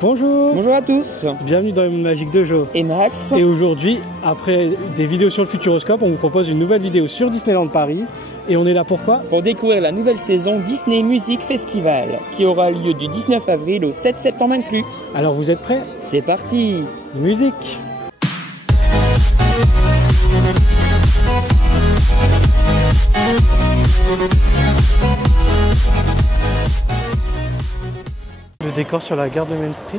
Bonjour. Bonjour à tous. Bienvenue dans le monde magique de Jo et Max. Et aujourd'hui, après des vidéos sur le Futuroscope, on vous propose une nouvelle vidéo sur Disneyland Paris. Et on est là pourquoi? Pour découvrir la nouvelle saison Disney Music Festival, qui aura lieu du 19 avril au 7 septembre inclus. Alors vous êtes prêts? C'est parti. Musique. Le décor sur la gare de Main Street.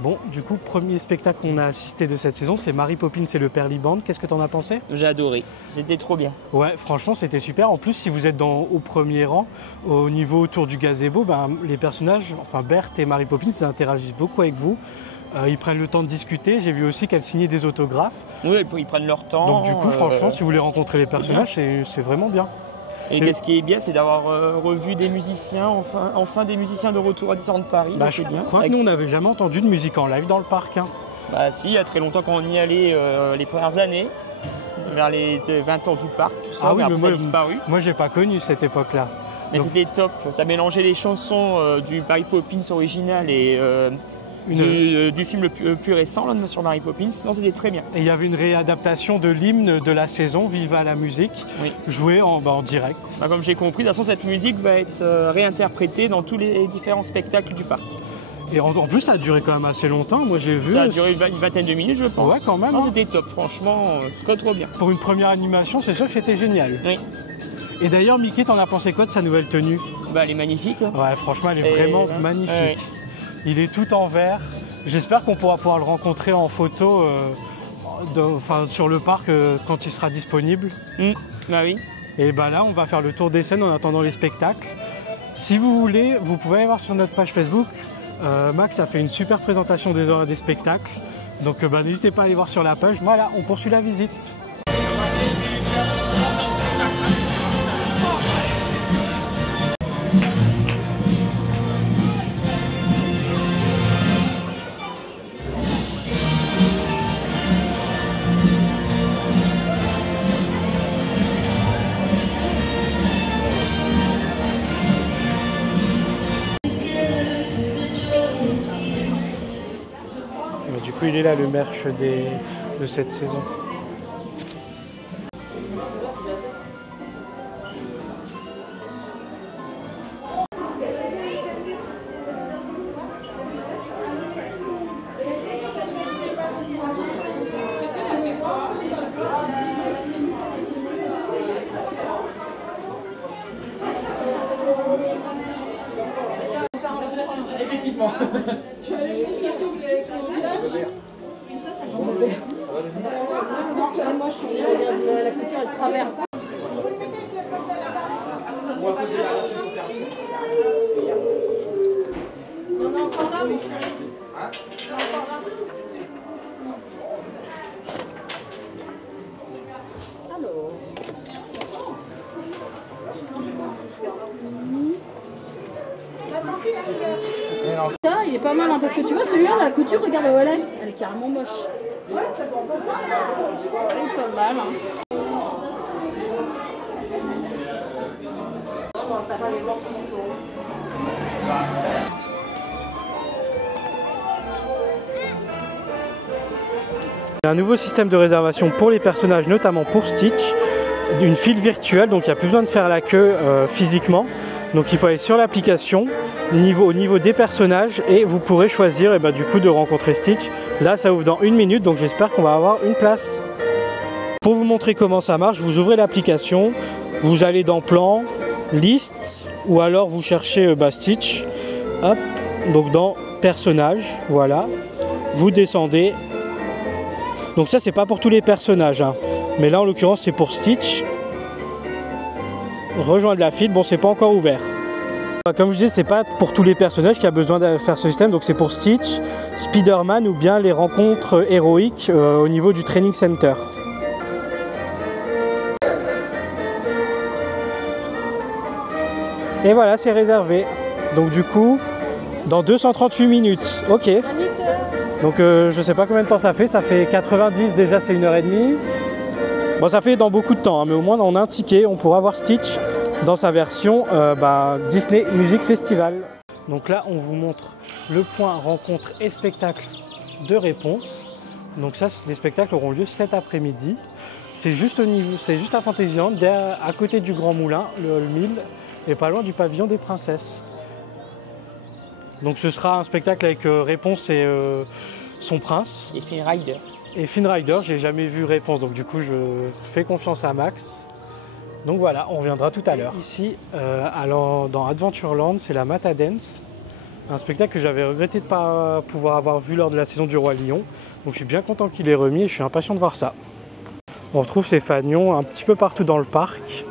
Bon, du coup, premier spectacle qu'on a assisté de cette saison, c'est Mary Poppins et le Perly Band. Qu'est-ce que t'en as pensé? J'ai adoré, c'était trop bien. Ouais, franchement, c'était super. En plus, si vous êtes au premier rang, au niveau autour du gazebo, les personnages, enfin Berthe et Mary Poppins, ils interagissent beaucoup avec vous. Ils prennent le temps de discuter. J'ai vu aussi qu'elles signaient des autographes. Oui, ils prennent leur temps. Donc du coup, franchement, si vous voulez rencontrer les personnages, c'est vraiment bien. Et qu'est-ce qui est bien, c'est d'avoir revu des musiciens, enfin des musiciens de retour à Disneyland Paris, ça c'est bien. Je crois que nous, on n'avait jamais entendu de musique en live dans le parc. Hein. Bah si, il y a très longtemps qu'on y allait les premières années, vers les 20 ans du parc, tout ça, mais après ça a disparu. Moi, j'ai pas connu cette époque-là. Mais c'était top, ça mélangeait les chansons du Mary Poppins original et du film le plus récent là, sur Mary Poppins. Non, c'était très bien. Et il y avait une réadaptation de l'hymne de la saison Viva la musique, jouée en direct. Comme j'ai compris, de toute façon, cette musique va être réinterprétée dans tous les différents spectacles du parc. Et en plus, ça a duré quand même assez longtemps. Moi, j'ai vu. Ça a duré une vingtaine de minutes, je pense. Ouais, quand même. Non, c'était top, franchement, très trop bien. Pour une première animation, c'est sûr que c'était génial. Oui. Et d'ailleurs, Mickey, t'en as pensé quoi de sa nouvelle tenue? Elle est magnifique. Ouais, franchement, elle est vraiment magnifique. Ouais. Il est tout en vert. J'espère qu'on pourra pouvoir le rencontrer en photo sur le parc quand il sera disponible. Bah oui. Et là, on va faire le tour des scènes en attendant les spectacles. Si vous voulez, vous pouvez aller voir sur notre page Facebook. Max a fait une super présentation des horaires des spectacles. Donc n'hésitez pas à aller voir sur la page. Voilà, on poursuit la visite. Du coup, il est là le merch de cette saison. Effectivement. Moi, je suis la couture de travers. Ça, il est pas mal hein, parce que tu vois celui-là, la couture, regarde où elle est carrément moche. Elle est pas mal. Hein. Il y a un nouveau système de réservation pour les personnages, notamment pour Stitch, une file virtuelle, donc il n'y a plus besoin de faire la queue physiquement. Donc il faut aller sur l'application, au niveau des personnages, et vous pourrez choisir du coup de rencontrer Stitch. Là ça ouvre dans 1 minute, donc j'espère qu'on va avoir une place. Pour vous montrer comment ça marche, vous ouvrez l'application, vous allez dans Plan, Liste, ou alors vous cherchez Stitch, hop, donc dans Personnages, voilà, vous descendez. Donc ça c'est pas pour tous les personnages, hein. Mais là en l'occurrence c'est pour Stitch. Rejoindre la file, bon c'est pas encore ouvert. Comme je disais, c'est pas pour tous les personnages qui a besoin de faire ce système, donc c'est pour Stitch, Spider-Man ou bien les rencontres héroïques au niveau du Training Center. Et voilà, c'est réservé. Donc du coup, dans 238 minutes, ok. Donc je sais pas combien de temps ça fait 90, déjà c'est 1h30. Bon ça fait dans beaucoup de temps, hein, mais au moins on a un ticket, on pourra voir Stitch dans sa version Disney Music Festival. Donc là on vous montre le point rencontre et spectacle de réponse. Donc ça les spectacles auront lieu cet après-midi. C'est juste à Fantasyland, à côté du Grand Moulin, le Hall 1000, et pas loin du pavillon des princesses. Donc ce sera un spectacle avec Réponse et son prince. Et Finn Rider. Et Finn Rider, j'ai jamais vu Réponse, donc du coup je fais confiance à Max. Donc voilà, on reviendra tout à l'heure. Ici, dans Adventureland, c'est la Mata Dance, un spectacle que j'avais regretté de ne pas pouvoir avoir vu lors de la saison du Roi Lion. Donc je suis bien content qu'il ait remis et je suis impatient de voir ça. On retrouve ces fanions un petit peu partout dans le parc.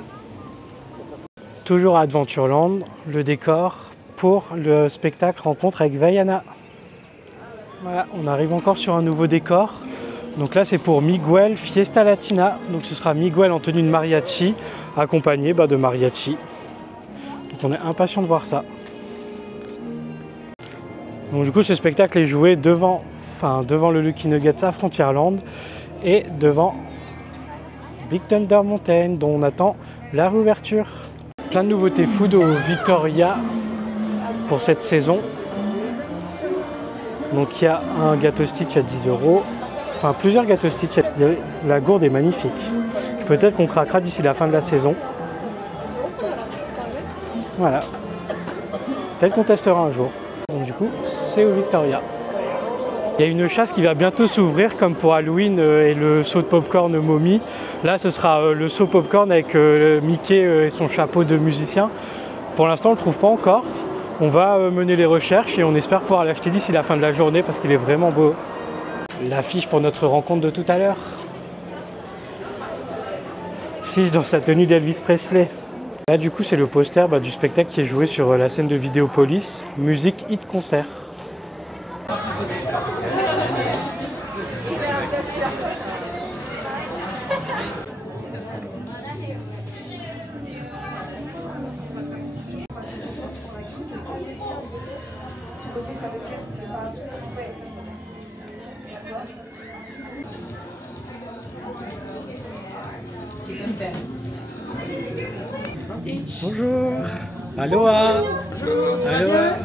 Toujours à Adventureland, le décor pour le spectacle rencontre avec Vaiana. Voilà, on arrive encore sur un nouveau décor. Donc là c'est pour Miguel Fiesta Latina. Donc ce sera Miguel en tenue de mariachi, accompagné de mariachi. Donc on est impatient de voir ça. Donc du coup ce spectacle est joué devant le Lucky Nuggets à Frontierland et devant Big Thunder Mountain dont on attend la réouverture. Plein de nouveautés food au Victoria pour cette saison. Donc il y a un gâteau Stitch à 10 €. Enfin plusieurs gâteaux Stitch. La gourde est magnifique. Peut-être qu'on craquera d'ici la fin de la saison. Voilà. Peut-être qu'on testera un jour. Donc du coup, c'est au Victoria. Il y a une chasse qui va bientôt s'ouvrir comme pour Halloween et le saut de popcorn momie. Là, ce sera le saut popcorn avec Mickey et son chapeau de musicien. Pour l'instant, on ne le trouve pas encore. On va mener les recherches et on espère pouvoir l'acheter d'ici la fin de la journée parce qu'il est vraiment beau. L'affiche pour notre rencontre de tout à l'heure. Stitch dans sa tenue d'Elvis Presley. Là, du coup, c'est le poster du spectacle qui est joué sur la scène de Vidéopolis. Musique hit concert. Bonjour. Aloha. Aloha.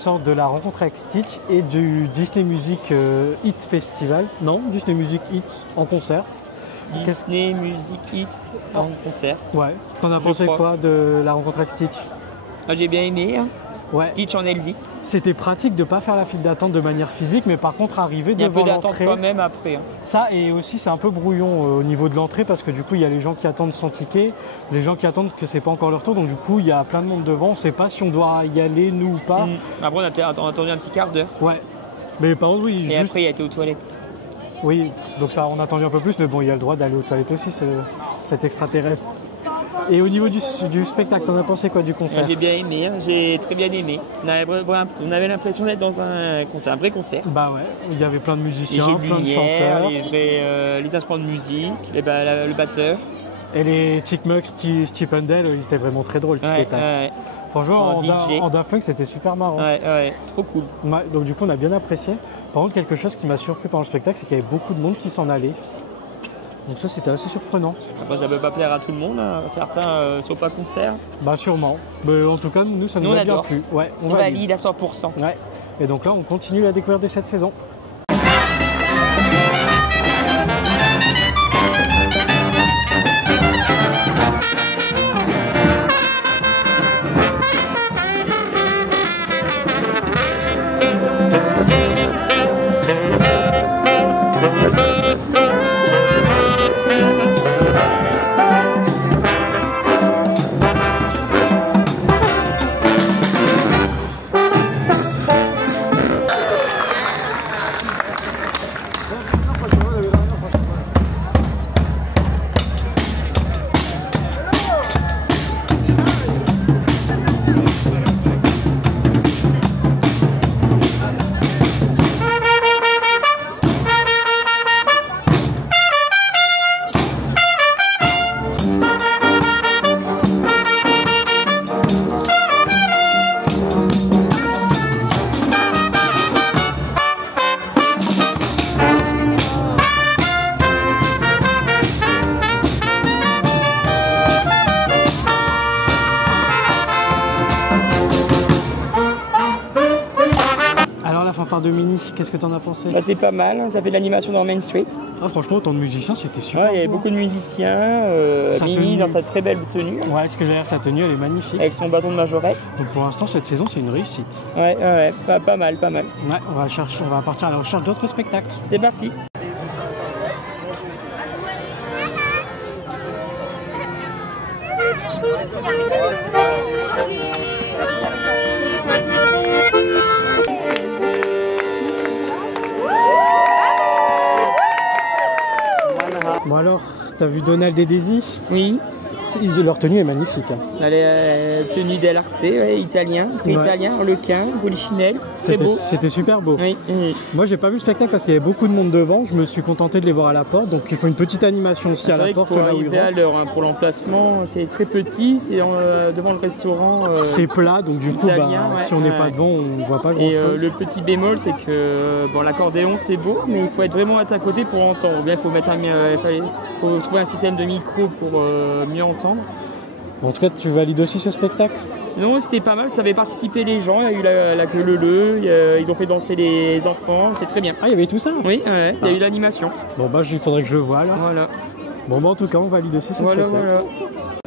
sort de la rencontre avec Stitch et du Disney Music Hit Festival. Non, Disney Music Hit en concert. Disney Music Hit en concert. Ouais. T'en as pensé quoi de la rencontre avec Stitch? Ah, j'ai bien aimé. Hein. Ouais. Stitch en Elvis. C'était pratique de ne pas faire la file d'attente de manière physique, mais par contre arriver devant l'entrée. Il y a un peu d'attente quand même après. Hein. Ça, et aussi c'est un peu brouillon au niveau de l'entrée parce que du coup il y a les gens qui attendent sans ticket, les gens qui attendent que c'est pas encore leur tour, donc du coup il y a plein de monde devant, on sait pas si on doit y aller nous ou pas. Après on a attendu un petit quart d'heure. Ouais. Mais par contre oui. Et juste... après il a été aux toilettes. Oui, donc ça on a attendu un peu plus, mais bon il y a le droit d'aller aux toilettes aussi, cet extraterrestre. Et au niveau du spectacle, t'en as pensé quoi du concert? J'ai bien aimé, hein. J'ai très bien aimé. On avait l'impression d'être dans un concert, un vrai concert. Bah ouais, il y avait plein de musiciens, plein de chanteurs. Les instruments de musique, le batteur. Et les Chickmugs, Chip and Dale, ils étaient vraiment très drôles. Ouais. Franchement, en Daft Punk, c'était super marrant. Ouais, trop cool. Ouais, donc du coup, on a bien apprécié. Par contre, quelque chose qui m'a surpris pendant le spectacle, c'est qu'il y avait beaucoup de monde qui s'en allait. Donc ça, c'était assez surprenant. Après, ça ne peut pas plaire à tout le monde. Hein. Certains ne sont pas concerts. Bah sûrement. Mais en tout cas, nous, ça nous a bien plu. Ouais, on valide à 100%. Ouais. Et donc là, on continue la découverte de cette saison. De Mini, qu'est-ce que t'en as pensé? Bah, c'est pas mal, ça fait de l'animation dans Main Street. Ah, franchement, autant de musiciens, c'était super. Ouais, il y avait beaucoup de musiciens, Mini dans sa très belle tenue. Ouais, ce que j'ai l'air, sa tenue, elle est magnifique. Avec son bâton de majorette. Donc pour l'instant, cette saison, c'est une réussite. Ouais, pas mal. Ouais, on va partir à la recherche d'autres spectacles. C'est parti. Bon alors, t'as vu Donald et Daisy? Oui. Leur tenue est magnifique. Hein. Elle est tenue dell'arte, italien, très italien, Harlequin, Polichinelle, c'est beau. C'était super beau. Oui. Moi j'ai pas vu le spectacle parce qu'il y avait beaucoup de monde devant, je me suis contenté de les voir à la porte, donc il faut une petite animation aussi à la porte. C'est arriver à l'heure hein, pour l'emplacement, c'est très petit, c'est devant le restaurant. C'est plat, donc du coup si on n'est pas devant, on voit pas grand chose. Et le petit bémol c'est que l'accordéon c'est beau, mais il faut être vraiment à ta côté pour entendre. Ou bien il faut mettre faut trouver un système de micro pour mieux entendre. En tout cas, tu valides aussi ce spectacle? Non, c'était pas mal, ça avait participé les gens, il y a eu la queue leu, ils ont fait danser les enfants, c'est très bien. Ah, il y avait tout ça? Oui, il y a eu l'animation. Bon, il faudrait que je le voie là. Voilà. Bon, en tout cas, on valide aussi ce spectacle. Voilà.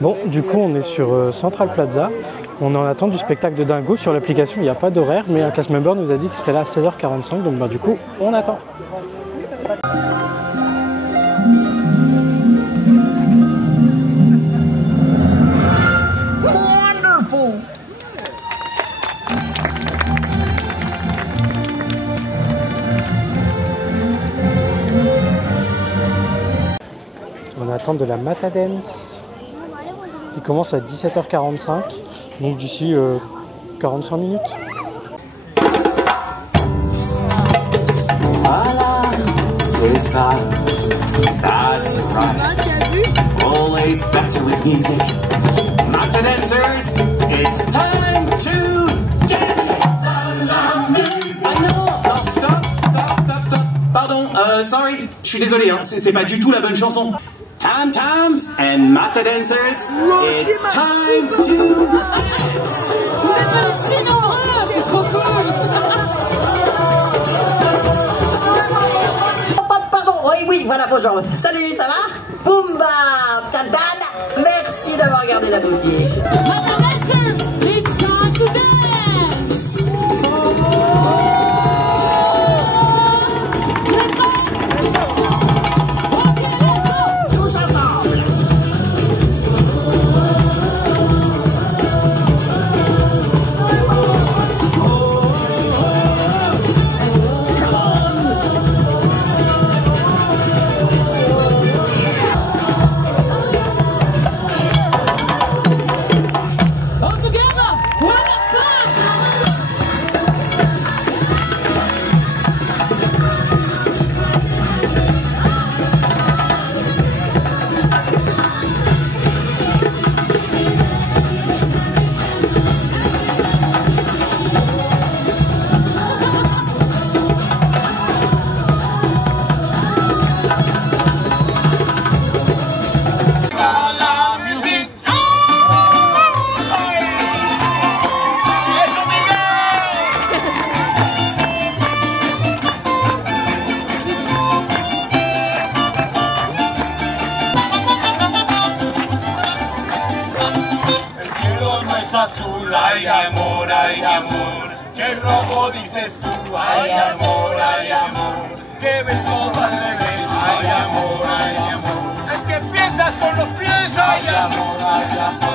Bon, du coup, on est sur Central Plaza. On est en attente du spectacle de Dingo. Sur l'application, il n'y a pas d'horaire, mais un cast member nous a dit qu'il serait là à 16h45, donc du coup, on attend. On attend de la Matadance qui commence à 17h45, donc d'ici 45 minutes. Voilà, c'est ça. That's right. Always better with music. Matadancers, it's time to dance. I know. Non, stop. Pardon, sorry, je suis désolé, hein, c'est pas du tout la bonne chanson. Tam-tams and Matadancers, it's time to dance. Vous êtes si nombreux, c'est trop cool. Oui, voilà, bonjour. Salut, ça va? Boum bam, tam tam. Merci d'avoir regardé la boutique. It's time to dance! Tous ensemble. All together! One last time! El cielo no es azul, hay amor, hay amor. Que rojo dices tú, hay amor, hay amor. Que ves todo al revés, hay amor, hay amor. Es que piensas con los pies, hay amor, hay amor.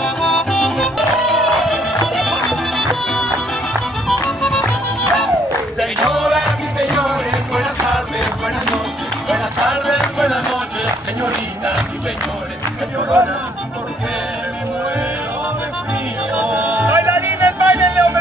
Señoras y señores, buenas tardes, buenas noches. Buenas tardes, buenas noches, señoritas y señores. Que llorona, porque me muero de frío. ¡Bailarines, bailenle, hombre!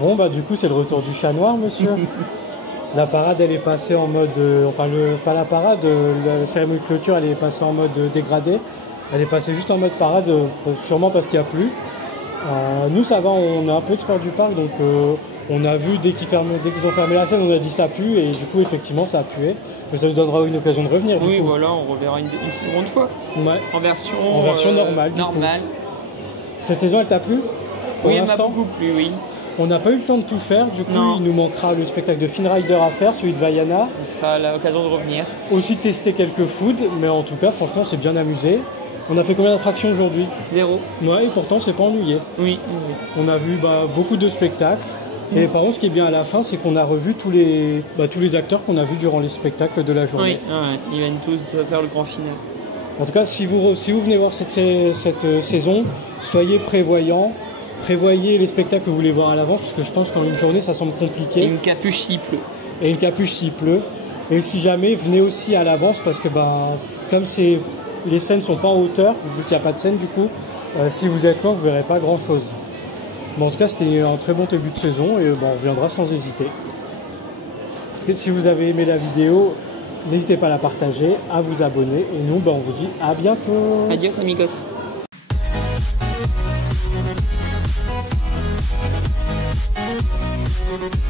Bon bah du coup c'est le retour du chat noir, monsieur. La parade elle est passée en mode, pas la parade, la cérémonie de clôture elle est passée en mode dégradé. Elle est passée juste en mode parade, sûrement parce qu'il n'y a plus. Nous ça va, on est un peu expert du parc, donc on a vu dès qu'ils ont fermé la scène, on a dit ça pue, et du coup effectivement ça a pué. Mais ça nous donnera une occasion de revenir. Oui, du coup. voilà, on reverra une seconde fois. Ouais. En version normale. Du coup. Cette saison elle t'a plu? Pour Oui, elle m'a l'instant beaucoup plu, oui. On n'a pas eu le temps de tout faire, du coup Non. il nous manquera le spectacle de Finn Rider à faire, celui de Vaiana. Ce sera l'occasion de revenir. Aussi tester quelques foods, mais en tout cas franchement c'est bien amusé. On a fait combien d'attractions aujourd'hui? 0. Ouais, et pourtant c'est pas ennuyé. Oui. On a vu beaucoup de spectacles. Et par contre ce qui est bien à la fin c'est qu'on a revu tous les acteurs qu'on a vus durant les spectacles de la journée. Oui, ouais, ils viennent tous faire le grand final. En tout cas si vous venez voir cette saison, soyez prévoyants. prévoyez les spectacles que vous voulez voir à l'avance, parce que je pense qu'en une journée, ça semble compliqué. Et une capuche s'il pleut. Et une capuche s'il pleut. Et si jamais, venez aussi à l'avance, parce que comme les scènes sont pas en hauteur, vu qu'il n'y a pas de scène du coup, si vous êtes loin, vous verrez pas grand-chose. Mais en tout cas, c'était un très bon début de saison et on reviendra sans hésiter. Parce que si vous avez aimé la vidéo, n'hésitez pas à la partager, à vous abonner. Et nous, on vous dit à bientôt. Adios amigos. Thank you.